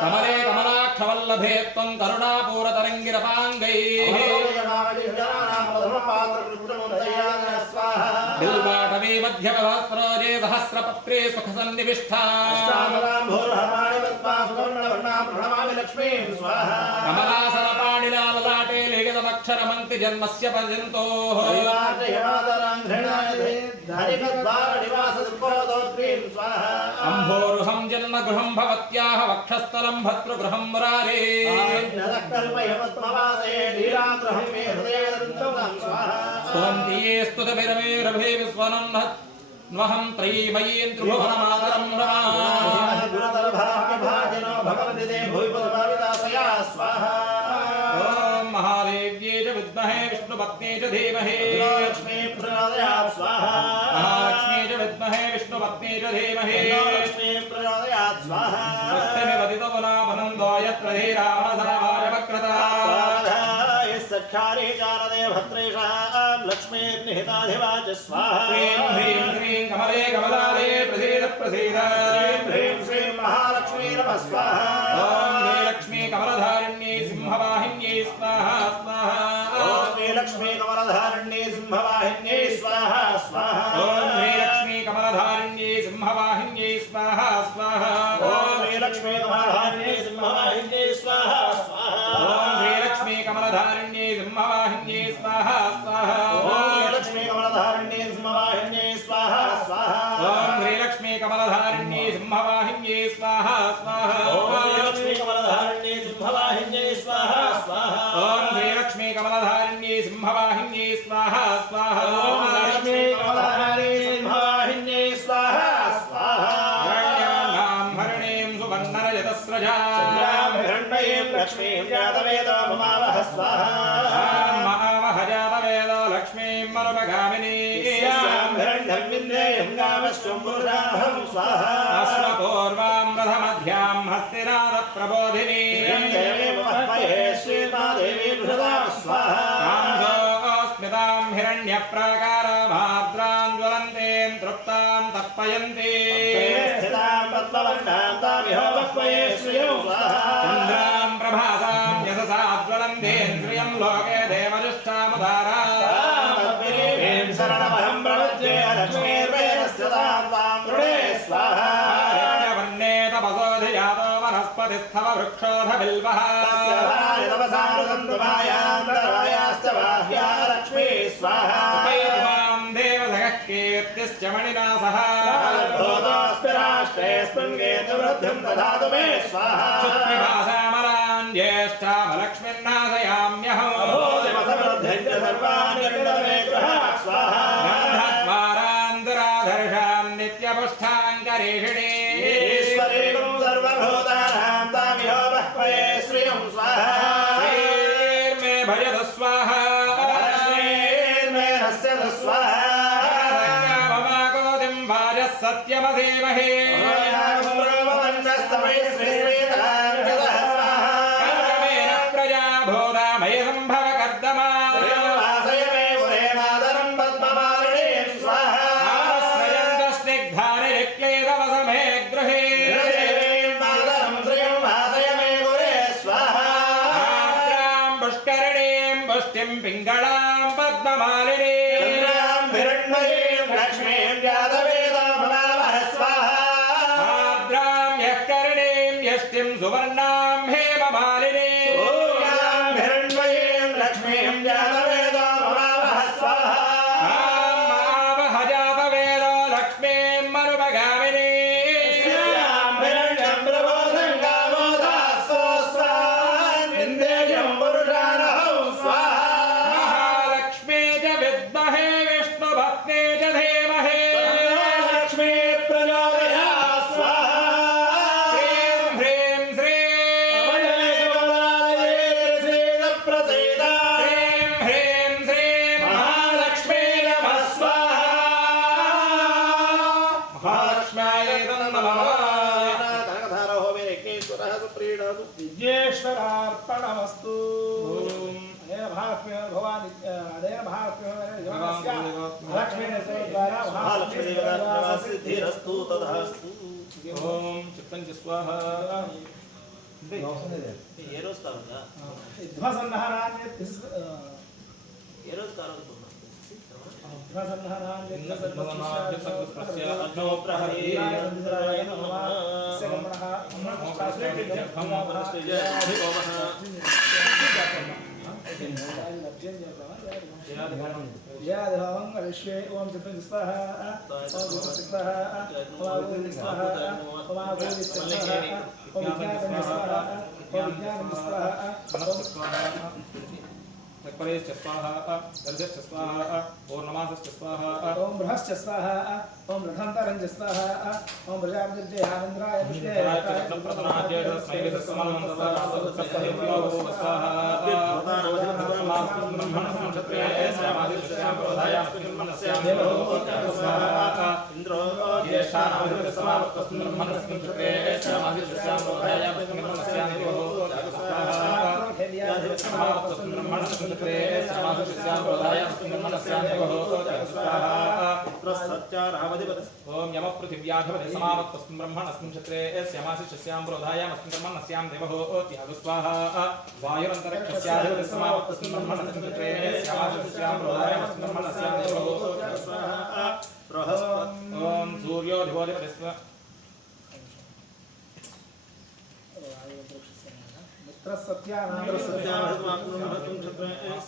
కమలే కమలాక్షవల్లభే త్వం కరుణాపూరతరంగిరపాంగై బిల్వాటవీ మధ్యవస్త్రోజే సహస్రపత్రే సుఖసన్నివిష్టా కమలాసనపాణిలాలలాటే లిఖితమక్షరమంతి జన్మస్య పర్యంతోః అంభోరుహం జన్మగృహం భవత్యాః వక్షస్థలం భర్తృగృహం మురారే స్తువంతి ఏ స్తుతభిరమేరభే విస్వనం నహం త్రయీమయీం త్రిభువనమాతరం ఓం మహాదేవ్యే చ విద్మహే విష్ణుపత్నే చ ధీమహి లక్ష్మీ ప్రచోదయాత్ స్వాహా మహాలక్ష్మీ చ విద్మహే విష్ణుపత్నే చ ధీమహి లక్ష్మీ ప్రచోదయాత్ స్వాహా భక్తిమివదితమునాభనందో యత్ర ధీరామసావారవక్రతా సఖ్యాని జానదే భద్రేషాం లక్ష్మీర్నిహితాధివాచ స్వాహా శ్రీం హ్రీం శ్రీం కమలే కమలాలే ప్రసీద ప్రసీద హ్రీం శ్రీం మహాలక్ష్మీ నమః స్వాహా ఓం శ్రీ లక్ష్మీ కమలధారిణ్యై సింహ सिंहवाहिन्यै स्वाहा स्वाहा ओम श्री लक्ष्मी कमलधारिण्ये सिंहवाहिन्ये स्वाहा स्वाहा ओम श्री लक्ष्मी कमलधारिण्ये सिंहवाहिन्यै स्वाहा स्वाहा ओम श्री लक्ष्मी कमलधारिण्ये सिंहवाहिन्ये स्वाहा स्वाहा ओम श्री लक्ष्मी कमलधारिण्ये सिंहवाहिन्यै स्वाहा स्वाहा ओम लक्ष्मी कमलधारिण्ये सिंहवाहिन्ये स्वाहा स्वाहा ओम श्री लक्ष्मी कमलधारिण्ये सिंहवाहिन्यै स्वाहा स्वाहा ओम लक्ष्मी कमलधारिण्ये सिंहवाहिन्ये स्वाहा स्वाहा ओम श्री लक्ष्मी कमलधारिण्ये सिंहवाहिन्यै स्वाहा स्वाहा ओम लक्ष्मी कमलधारिण्ये सिंहवाहिन्ये स्वाहा स्वाहा हरण्यां हरणीं सुवर्णरजतस्रजां हिरण्मयीं लक्ष्मीं जातवेदो ममावह स्वाहा महावहजातवेदो लक्ष्मीं मनुपगामिनीं हिरण्यं विन्देयं गावस्वं पुरुषाहं स्वाहा अस्मपूर्वां प्रथमध्यां हस्तिनादप्रबोधिनीं श्रीमादेवी स्वाहा कांसोऽस्मितां हिरण्यप्राकारामाद्रां ज्वलन्तीं तृप्तां तर्पयन्तीं स्थितां पद्मवर्णां तामिह वक्वये श्रियं स्वाहा चन्द्रां प्रभासां यशसा ज्वलन्तीं श्रियं लोके देवजुष्टामुदारां शरणमहं प्रपद्ये लक्ष्मीर्वेदस्य तां वृणे स्वाहा हिरण्यवर्णे तपसोऽधिजातो वनस्पतिस्थव वृक्षोऽध बिल्वः लक्ष्मी स्वाहा उपैर्वां देवसखः कीर्तिश्च मणिना सह ददातु मे स्वाहा शुक्रिभासामरान् ज्येष्ठामलक्ष्मीर्नाशयाम्यहम् गन्धद्वारान्तराधर्षान् नित्यपुष्ठाङ्करीषिणी ईश्वरीं सर्वभूतानां तामिह वह्वये श्रियं स्वाहा श्रीर्मे भजतु स्वाहा लक्ष्मीर्मे नश्यतु स्वाहा ममाकोतिं वाजः सत्यमसेमहे कर्तमेन प्रजा भूतामय सम्भव कर्दमा आश्रयन्त स्निग्धानिक्लेदवसमे गृहे आर्द्रां पुष्करिणीं पुष्टिं पिङ्गळां पद्ममालिनीं आर्द्रां यः करिणीं यष्टिं सुवर्णां हेममालिनीं महावहजातवेदो लक्ष्मीं मनुपगामिनीं महालक्ष्मी च विद्महे विष्णुभक्ते च धीमहि लक्ष्मी प्रचोदयात् स्वाहा श्रीं ह्रीं श्रीं श्रीं ह्रीं श्रीं महालक्ष्मी नमः स्वाहा महालक्ष्म्याय नमः विज्ञेश्वरार्पणमस्तु अनेन महालक्ष्म्यो भवान् अनेन महालक्ष्म्यो लक्ष्मीद्वारा सिद्धिरस्तु तदास्तु ओम चित्तं च स्वाहा ఏ రోజు కావాలా ధ్వసన్నహనాన్ని ఏ రోజు కావాలి अग्नौ प्रहरी यादहं ऋष्ये ओम चित्तं स्वाहा ओम चित्तं स्वाहा ओम स्वाहा ओम स्वाहा ओम विज्ञानं स्वाहा ओम विज्ञानं स्वाहा तत्परेश्च स्वाहा दर्शश्च स्वाहा पूर्णमासश्च स्वाहा ओम बृहश्च स्वाहा ओम रथंतरञ्च स्वाहा ओम प्रजापतिर्जय आनन्द्राय विष्णवे ओम यम पृथिव्याधिपति समावत्तस्मिन् ब्रह्मणस्मिन् क्षत्रे स्यामासि शस्यां प्रोधायामस्मिन् कर्मणस्यां देवहोत्याग स्वाहा वायुरन्तरिक्षस्याधिपति समावत्तस्मिन् ब्रह्मणस्मिन् क्षत्रे स्यामासि शस्यां प्रोधायामस्मिन् कर्मणस्यां देवहोत्याग स्वाहा ओम सूर्योधिपति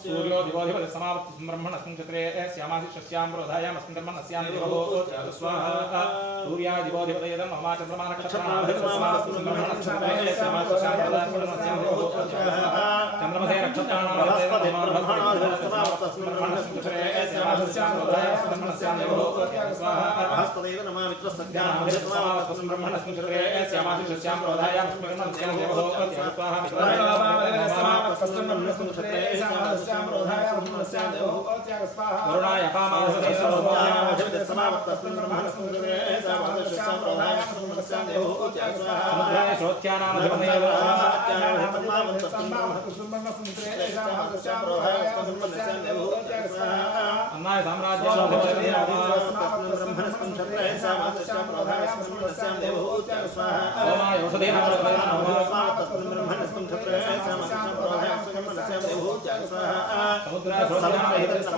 सूर्योधिपति समावत्तस्मिन् ब्रह्मणस्मिन् क्षत्रे स्यामासि शस्यां प्रोधायामस्मिन् कर्मणस्यां देवहोत्याग स्वाहा सूर्याधिपति ममा चन्द्रमानक्षत्राणाधिपति समावत्तस्मिन् ब्रह्मणस्मिन् क्षत्रे स्यामासि शस्यां प्रोधायामस्मिन् कर्मणस्यां देवहोत्याग स्वाहा चन्द्रमसे नक्षत्राणाधिपति समावत्तस्मिन् ब्रह्मणस्मिन् क्षत्रे स्यामासि शस्यां प्रोधायामस्मिन् कर्मणस्यां देवहोत्याग स्वाहा हस्तदेव नमः मित्रसत्यानाधिपति समावत्तस्मिन् ब्रह्मणस्मिन् क्षत्रे स्यामासि शस्यां प्रोधायामस्मिन् कर्मणस्यां देवहोत्याग स्वाहा वरुणाय पामावधे समावत्तस्मिन् ब्रह्मणस्मिन् क्षत्रे स्यामासि प्रोधायामस्मिन् देवहोत्याग स्वाहा समुद्राय श्रोत्यानामधिपते अन्नाय साम्राज्यामधिपते ब्रह्मणस्मिन् क्षत्रे स्यामासि प्रोधायामस्मिन् देवहोत्याग स्वाहा ओमाय औषधेनामधिपते ब्रह्मणस्मिन् क्षत्रे स्यामासि प्रोधायामस्मिन् देवहोत्याग स्वाहा समुद्राय श्रोत्यानामधिपते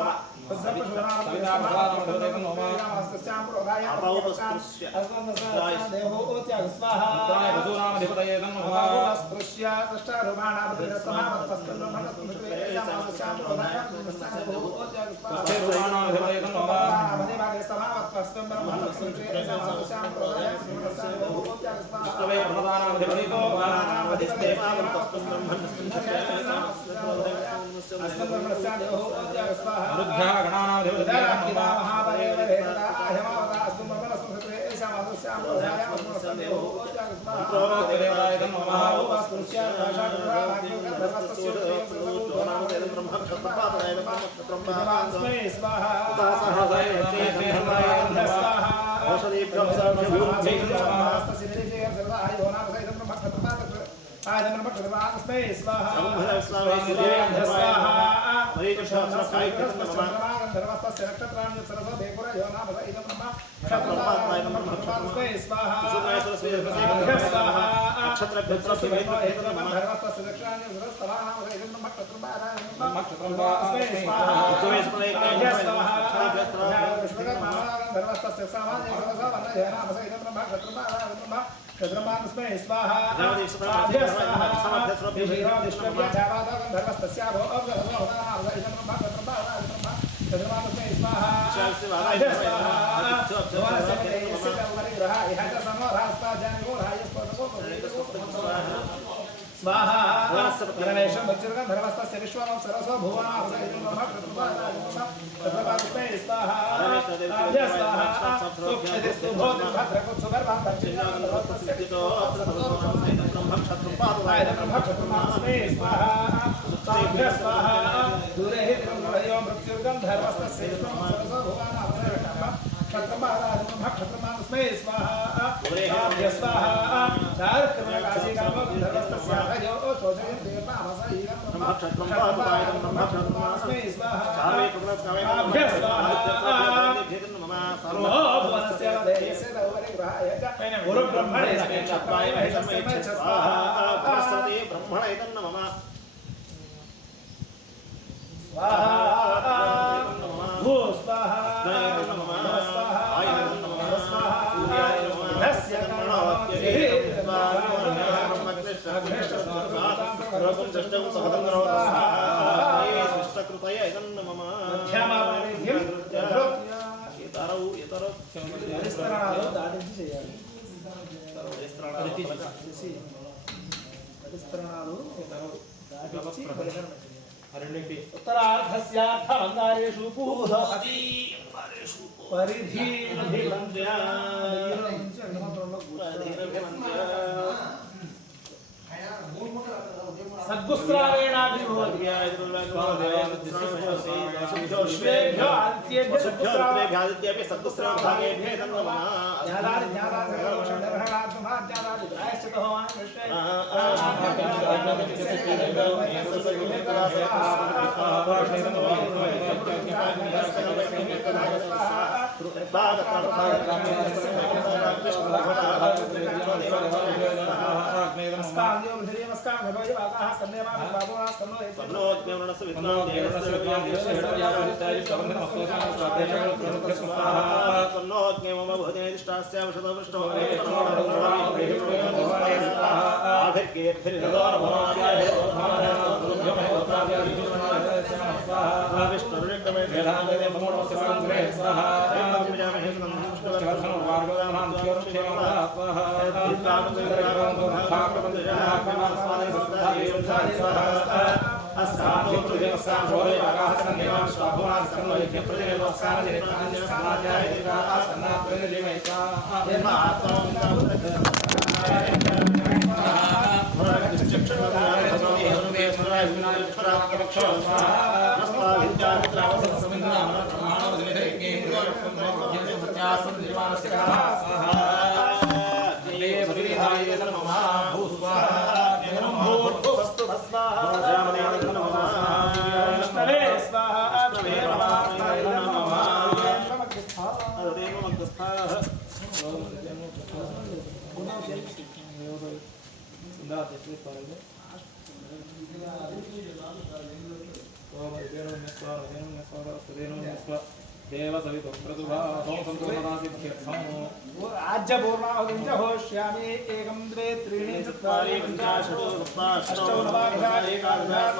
उत्तरार्धस्यार्थमन्दारेषु पूहोति परिधि सद्गुस्रावेणाभिभवति श्वेभ्यो आदित्येभ्यो सद्गुस्रावभागेभ्यो नमः ज्ञानादि ज्ञानादि प्रायश्चितो राज्य पूर्णाहुतिं च होष्यामि 1 2 3 4 5 6 7 8 9